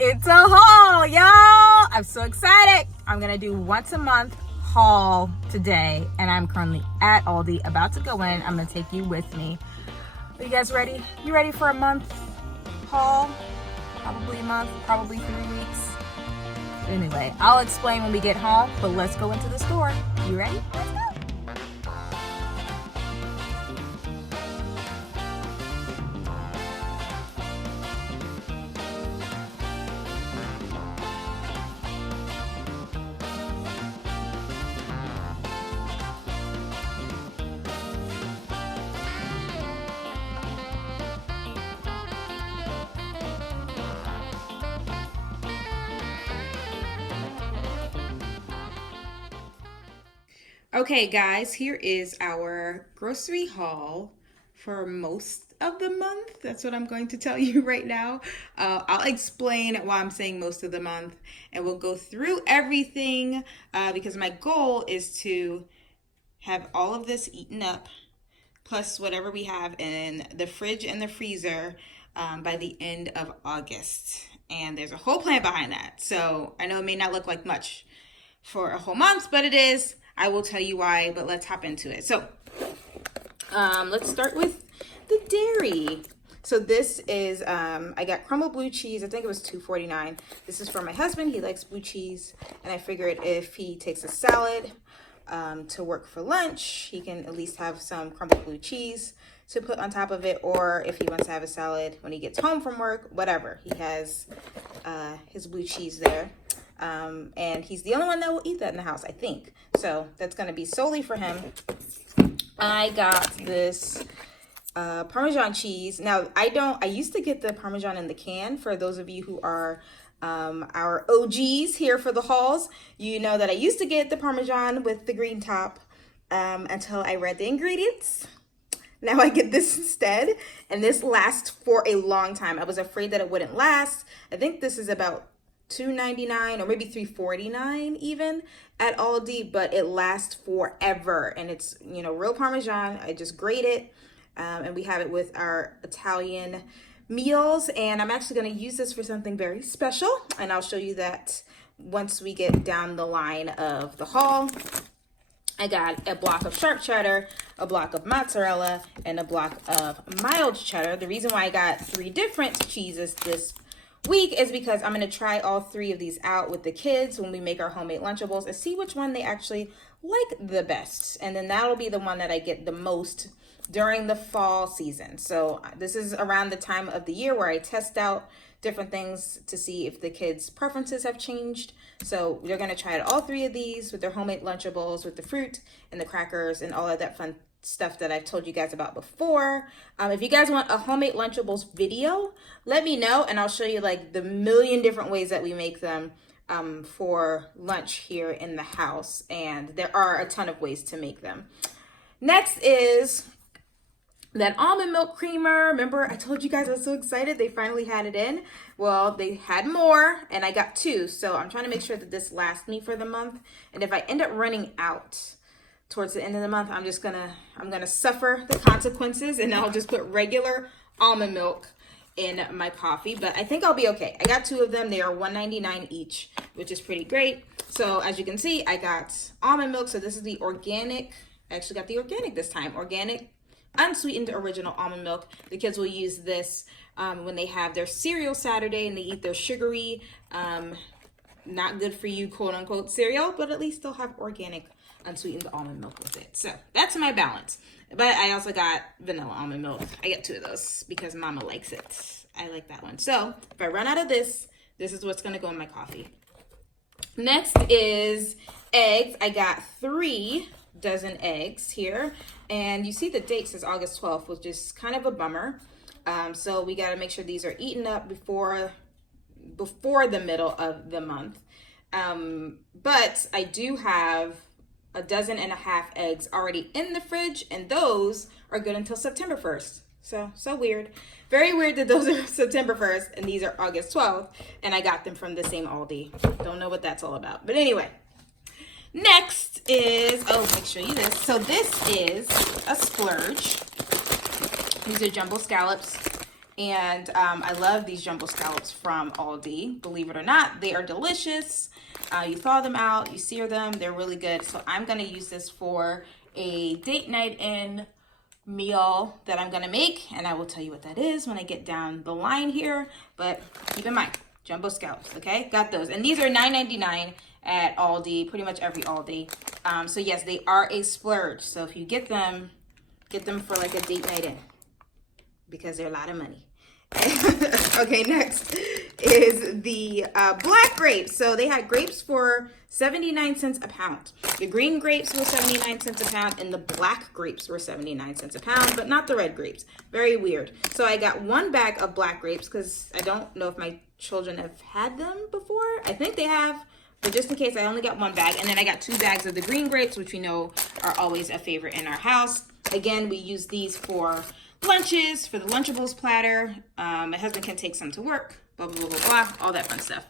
It's a haul, y'all. I'm so excited. I'm gonna do once a month haul today, and I'm currently at Aldi, about to go in. I'm gonna take you with me. Are you guys ready? You ready for a month haul? Probably a month, probably 3 weeks. Anyway, I'll explain when we get home, but let's go into the store. You ready? Let's go. Okay, guys, here is our grocery haul for most of the month. That's what I'm going to tell you right now. I'll explain why I'm saying most of the month, and we'll go through everything because my goal is to have all of this eaten up, plus whatever we have in the fridge and the freezer by the end of August. And there's a whole plan behind that. So I know it may not look like much for a whole month, but it is. I will tell you why, but let's hop into it. So let's start with the dairy. So this is, I got crumble blue cheese. I think it was $2.49. This is for my husband. He likes blue cheese. And I figured if he takes a salad to work for lunch, he can at least have some crumbled blue cheese to put on top of it. Or if he wants to have a salad when he gets home from work, whatever. He has his blue cheese there. And he's the only one that will eat that in the house, I think. So that's going to be solely for him. I got this Parmesan cheese. Now, I used to get the Parmesan in the can. For those of you who are our OGs here for the hauls, you know that I used to get the Parmesan with the green top until I read the ingredients. Now I get this instead, and this lasts for a long time. I was afraid that it wouldn't last. I think this is about $2.99 or maybe $3.49 even at Aldi, but it lasts forever, and it's, you know, real Parmesan. I just grate it, and we have it with our Italian meals, and I'm actually going to use this for something very special, and I'll show you that once we get down the line of the haul. I got a block of sharp cheddar, a block of mozzarella, and a block of mild cheddar. The reason why I got 3 different cheeses this week is because I'm going to try all 3 of these out with the kids when we make our homemade Lunchables and see which one they actually like the best. And then that'll be the one that I get the most during the fall season. So this is around the time of the year where I test out different things to see if the kids' preferences have changed. So they're going to try out all 3 of these with their homemade Lunchables with the fruit and the crackers and all of that fun stuff that I've told you guys about before. If you guys want a homemade Lunchables video, let me know, and I'll show you like the million different ways that we make them for lunch here in the house. And there are a ton of ways to make them. Next is that almond milk creamer. Remember, I told you guys I was so excited they finally had it in. Well, they had more, and I got 2. So I'm trying to make sure that this lasts me for the month. And if I end up running out towards the end of the month, I'm gonna suffer the consequences, and I'll just put regular almond milk in my coffee. But I think I'll be okay. I got 2 of them. They are $1.99 each, which is pretty great. So as you can see, I got almond milk. So this is the organic. I actually got the organic this time. Organic, unsweetened original almond milk. The kids will use this when they have their cereal Saturday and they eat their sugary, not good for you, quote unquote, cereal, but at least they'll have organic unsweetened almond milk with it. So that's my balance. But I also got vanilla almond milk. I get 2 of those because mama likes it. I like that one. So if I run out of this, this is what's going to go in my coffee. Next is eggs. I got 3 dozen eggs here, and you see the date says August 12th, which is kind of a bummer. So we got to make sure these are eaten up before the middle of the month. But I do have a dozen and a half eggs already in the fridge, and those are good until September 1st. So weird. Very weird that those are September 1st and these are August 12th, and I got them from the same Aldi. Don't know what that's all about. But anyway, next is, make sure you this. So this is a splurge. These are jumbo scallops. And I love these jumbo scallops from Aldi. Believe it or not, they are delicious. You thaw them out, you sear them, they're really good. So I'm gonna use this for a date night in meal that I'm gonna make, and I will tell you what that is when I get down the line here. But keep in mind, jumbo scallops, okay? Got those. And these are $9.99 at Aldi, pretty much every Aldi. So yes, they are a splurge. So if you get them for like a date night in, because they're a lot of money. Okay, next is the black grapes. So they had grapes for 79 cents a pound. The green grapes were 79 cents a pound, and the black grapes were 79 cents a pound, but not the red grapes. Very weird. So I got one bag of black grapes because I don't know if my children have had them before. I think they have, but just in case, I only got one bag. And then I got 2 bags of the green grapes, which we know are always a favorite in our house. Again, we use these for lunches, for the Lunchables platter. My husband can take some to work, blah, blah, blah, blah, blah, all that fun stuff.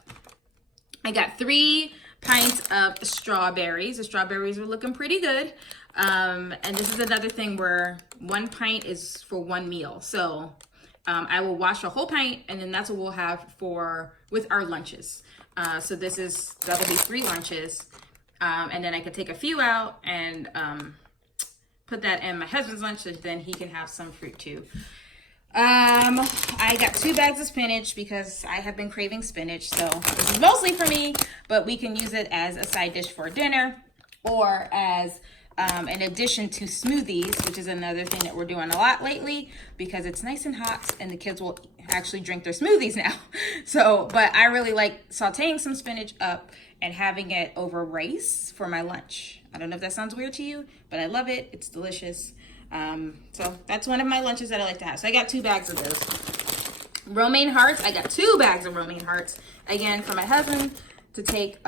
I got 3 pints of strawberries. The strawberries are looking pretty good. And this is another thing where 1 pint is for 1 meal. So I will wash a whole pint, and then that's what we'll have with our lunches. So that'll be 3 lunches. And then I could take a few out and put that in my husband's lunch, so then he can have some fruit too. I got 2 bags of spinach because I have been craving spinach. So this is mostly for me, but we can use it as a side dish for dinner or as in addition to smoothies, which is another thing that we're doing a lot lately because it's nice and hot and the kids will actually drink their smoothies now. So, but I really like sauteing some spinach up and having it over rice for my lunch. I don't know if that sounds weird to you, but I love it. It's delicious. So that's one of my lunches that I like to have. So I got 2 bags of those. Romaine Hearts. I got 2 bags of Romaine Hearts. Again, for my husband to take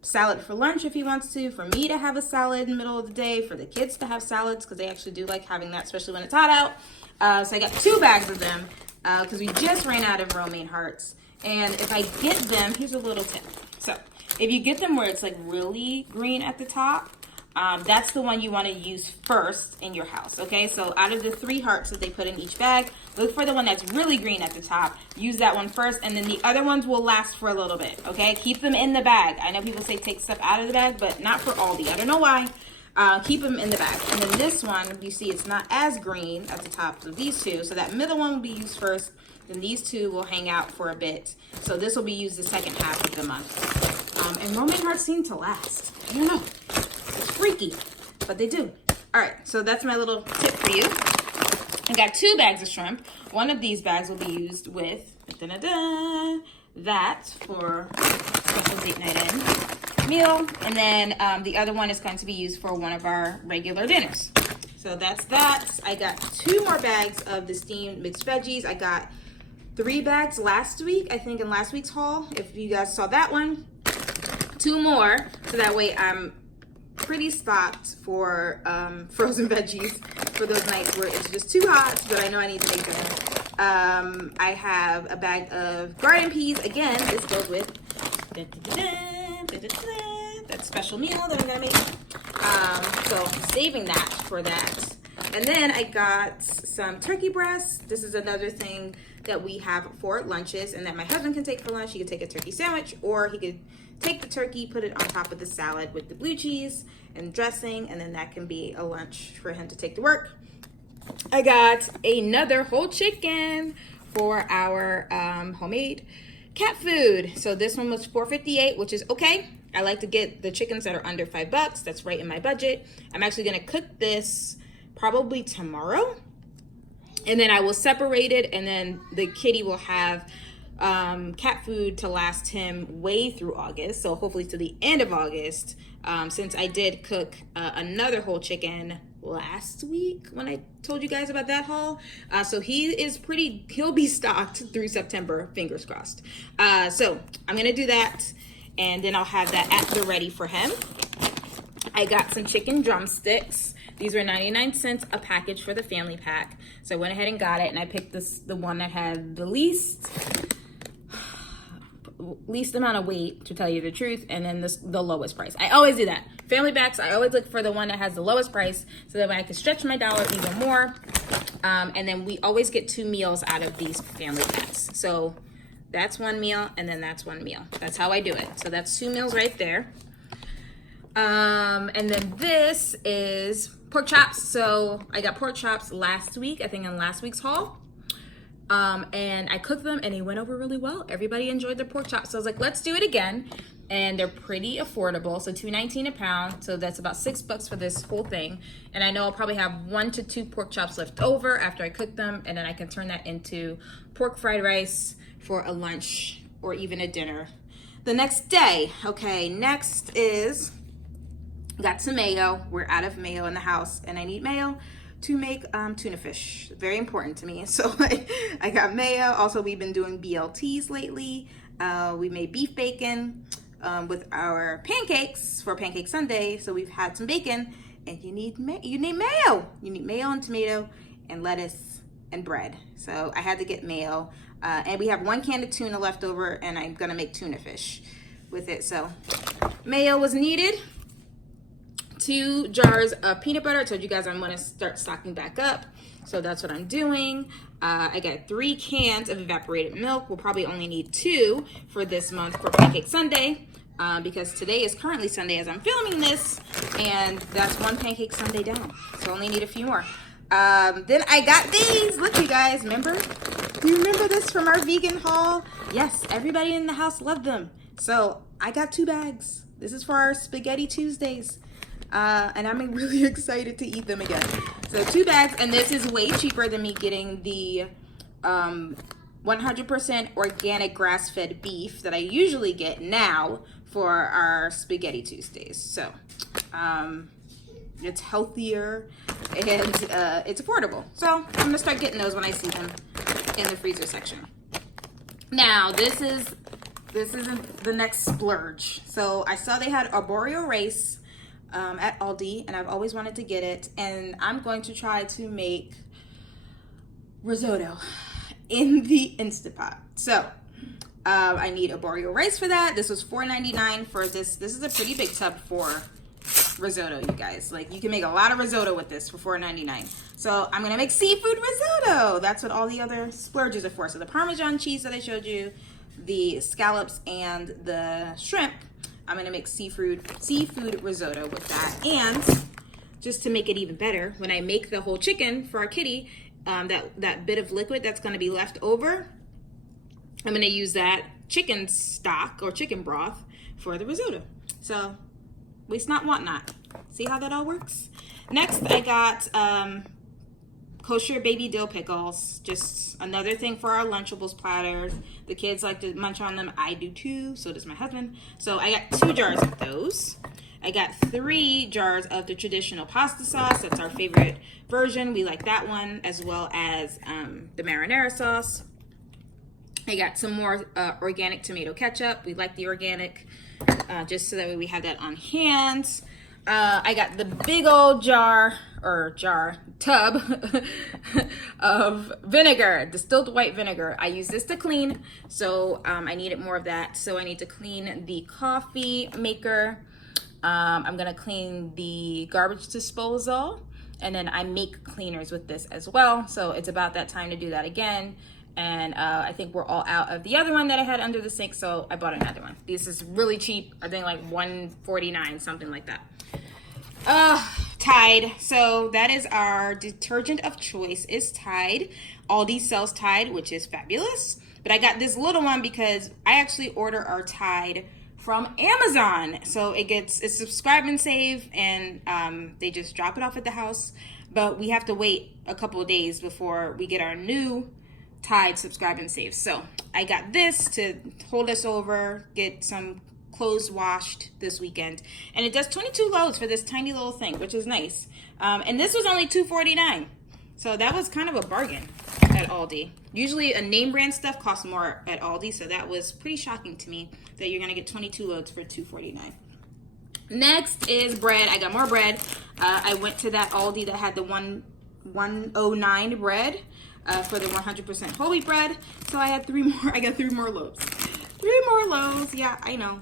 salad for lunch if he wants to. For me to have a salad in the middle of the day. For the kids to have salads because they actually do like having that, especially when it's hot out. So I got 2 bags of them because we just ran out of Romaine Hearts. And if I get them, here's a little tip. So if you get them where it's like really green at the top, that's the one you want to use first in your house, okay? So out of the 3 hearts that they put in each bag, look for the one that's really green at the top. Use that one first, and then the other ones will last for a little bit, okay? Keep them in the bag. I know people say take stuff out of the bag, but not for Aldi. I don't know why. Keep them in the bag. And then this one, you see it's not as green at the top of these 2, so that middle one will be used first. Then these 2 will hang out for a bit. So this will be used the second half of the month. And Romaine Hearts seem to last. I don't know. It's freaky, but they do. All right, so that's my little tip for you. I got 2 bags of shrimp. One of these bags will be used with that for special date night in meal. And then the other one is going to be used for one of our regular dinners. So that's that. I got 2 more bags of the steamed mixed veggies. I got 3 bags last week, I think in last week's haul. If you guys saw that one, 2 more. So that way I'm pretty stocked for frozen veggies for those nights where it's just too hot, but I know I need to make dinner. I have a bag of garden peas. Again, this goes with that special meal that I'm gonna make. So saving that for that. And then I got some turkey breasts. This is another thing that we have for lunches and that my husband can take for lunch. He could take a turkey sandwich, or he could take the turkey, put it on top of the salad with the blue cheese and dressing, and then that can be a lunch for him to take to work. I got another whole chicken for our homemade cat food. So this one was $4.58, which is okay. I like to get the chickens that are under $5. That's right in my budget. I'm actually gonna cook this probably tomorrow, and then I will separate it, and then the kitty will have cat food to last him way through August, so hopefully to the end of August, since I did cook another whole chicken last week when I told you guys about that haul. So he'll be stocked through September, fingers crossed. So I'm gonna do that, and then I'll have that at the ready for him. I got some chicken drumsticks. These were 99 cents a package for the family pack. So I went ahead and got it, and I picked the one that had the least amount of weight, to tell you the truth, and then the lowest price. I always do that. Family packs, I always look for the one that has the lowest price so that way I can stretch my dollar even more. And then we always get 2 meals out of these family packs. So that's 1 meal, and then that's 1 meal. That's how I do it. So that's 2 meals right there. And then this is pork chops. So I got pork chops last week, I think in last week's haul. And I cooked them and they went over really well. Everybody enjoyed their pork chops. So I was like, let's do it again. And they're pretty affordable. So $2.19 a pound. So that's about $6 for this whole thing. And I know I'll probably have 1 to 2 pork chops left over after I cook them. And then I can turn that into pork fried rice for a lunch or even a dinner the next day. Okay, next is, got some mayo. We're out of mayo in the house and I need mayo to make tuna fish. Very important to me. So I got mayo. Also, we've been doing BLTs lately. We made beef bacon with our pancakes for Pancake Sunday. So we've had some bacon, and you need mayo. You need mayo and tomato and lettuce and bread. So I had to get mayo. And we have 1 can of tuna left over, and I'm gonna make tuna fish with it. So mayo was needed. 2 jars of peanut butter. I told you guys I'm gonna start stocking back up. So that's what I'm doing. I got 3 cans of evaporated milk. We'll probably only need 2 for this month for Pancake Sunday, because today is currently Sunday as I'm filming this, and that's 1 Pancake Sunday down. So I only need a few more. Then I got these. Look, you guys, remember? Do you remember this from our vegan haul? Yes, everybody in the house loved them. So I got 2 bags. This is for our Spaghetti Tuesdays. And I'm really excited to eat them again. So 2 bags, and this is way cheaper than me getting the 100% organic grass-fed beef that I usually get now for our Spaghetti Tuesdays. So it's healthier and it's affordable. So I'm gonna start getting those when I see them in the freezer section. Now this is the next splurge. So I saw they had arboreal rice at ALDI, and I've always wanted to get it, and I'm going to try to make risotto in the Instapot. So I need arboreal rice for that. This was $4.99 for this. This is a pretty big tub for risotto, you guys. Like, you can make a lot of risotto with this for $4.99. So I'm gonna make seafood risotto. That's what all the other splurges are for. So the Parmesan cheese that I showed you, the scallops, and the shrimp, I'm gonna make seafood risotto with that. And just to make it even better, when I make the whole chicken for our kitty, that bit of liquid that's gonna be left over, I'm gonna use that chicken stock or chicken broth for the risotto. So waste not, want not. See how that all works? Next, I got Kosher baby dill pickles. Just another thing for our Lunchables platters. The kids like to munch on them. I do too. So does my husband. So I got 2 jars of those. I got 3 jars of the traditional pasta sauce. That's our favorite version. We like that one, as well as the marinara sauce. I got some more organic tomato ketchup. We like the organic, just so that way we have that on hand. I got the big old tub of vinegar, distilled white vinegar. I use this to clean, so I needed more of that. So I need to clean the coffee maker. I'm gonna clean the garbage disposal, and then I make cleaners with this as well. So it's about that time to do that again. And I think we're all out of the other one that I had under the sink, so I bought another one. This is really cheap. I think like $1.49, something like that. Tide. So that is our detergent of choice, is Tide. Aldi sells Tide, which is fabulous. But I got this little one because I actually order our Tide from Amazon. So it's subscribe and save, and they just drop it off at the house. But we have to wait a couple of days before we get our new Tide subscribe and save. So I got this to hold us over, get some clothes washed this weekend, and it does 22 loads for this tiny little thing, which is nice. And this was only $2.49, so that was kind of a bargain at Aldi. Usually a name brand stuff costs more at Aldi, so that was pretty shocking to me that you're gonna get 22 loads for $2.49. Next is bread. I got more bread. I went to that Aldi that had the 109 bread for the 100% whole wheat bread. So I had 3 more. I got 3 more loaves. 3 more loaves. Yeah, I know,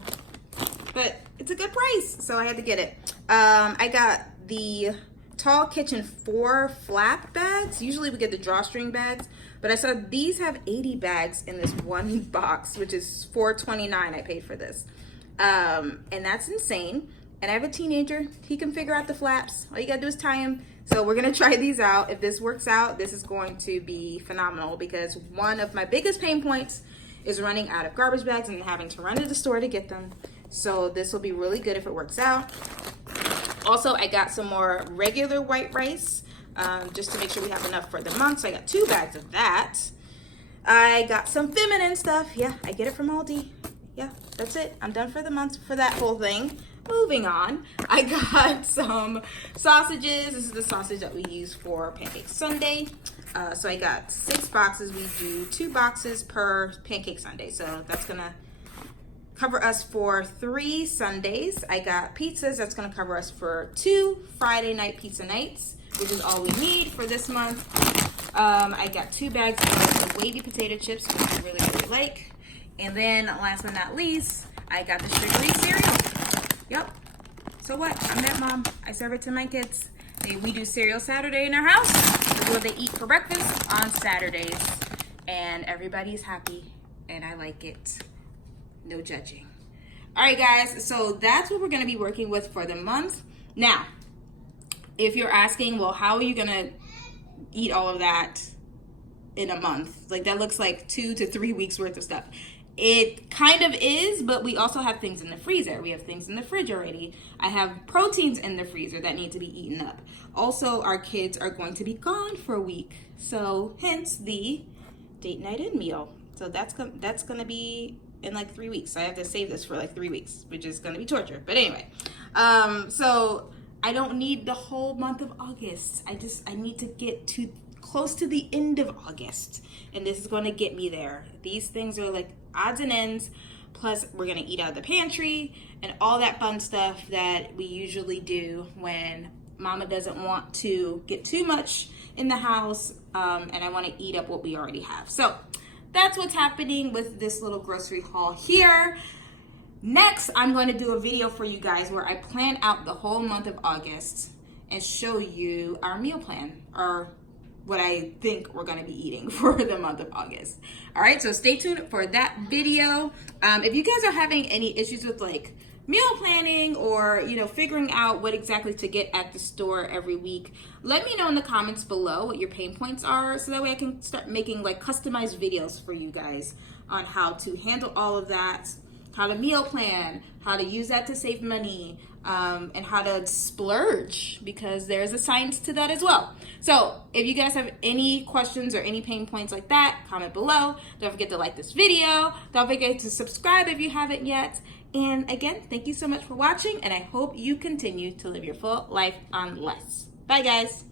but it's a good price, so I had to get it. I got the Tall Kitchen 4 flap bags. Usually we get the drawstring bags, but I saw these have 80 bags in this one box, which is $4.29 I paid for this. And that's insane. And I have a teenager. He can figure out the flaps. All you gotta do is tie him. So we're gonna try these out. If this works out, this is going to be phenomenal, because one of my biggest pain points is running out of garbage bags and having to run to the store to get them. So this will be really good if it works out. Also, I got some more regular white rice, just to make sure we have enough for the month. So I got 2 bags of that. I got some feminine stuff. Yeah, I get it from Aldi. Yeah, that's it. I'm done for the month for that whole thing. Moving on, I got some sausages. This is the sausage that we use for Pancake Sunday. So I got 6 boxes. We do 2 boxes per Pancake Sunday. So that's gonna cover us for 3 Sundays. I got pizzas. That's gonna cover us for 2 Friday night pizza nights, which is all we need for this month. I got 2 bags of wavy potato chips, which I really, really like. And then last but not least, I got the sugary cereal. Yep. So what? I'm that mom. I serve it to my kids. We do cereal Saturday in our house. That's what they eat for breakfast on Saturdays. And everybody's happy. And I like it. No judging. All right, guys. So that's what we're going to be working with for the month. Now, if you're asking, well, how are you going to eat all of that in a month? Like, that looks like 2 to 3 weeks worth of stuff. It kind of is, but we also have things in the freezer. We have things in the fridge already. I have proteins in the freezer that need to be eaten up. Also, our kids are going to be gone for a week. So hence the date night in meal. So that's going to be in like 3 weeks. I have to save this for like 3 weeks, which is going to be torture. But anyway, so I don't need the whole month of August. I need to get to close to the end of August, and this is going to get me there. These things are like odds and ends, plus we're going to eat out of the pantry and all that fun stuff that we usually do when mama doesn't want to get too much in the house, and I want to eat up what we already have. So that's what's happening with this little grocery haul here. Next, I'm going to do a video for you guys where I plan out the whole month of August and show you our meal plan, or what I think we're going to be eating for the month of August. All right, so stay tuned for that video. If you guys are having any issues with like meal planning, or figuring out what exactly to get at the store every week, let me know in the comments below what your pain points are, so that way I can start making like customized videos for you guys on how to handle all of that, how to meal plan, how to use that to save money, and how to splurge, because there's a science to that as well. So if you guys have any questions or any pain points like that, comment below. Don't forget to like this video. Don't forget to subscribe if you haven't yet. And again, thank you so much for watching, and I hope you continue to live your full life on less. Bye, guys.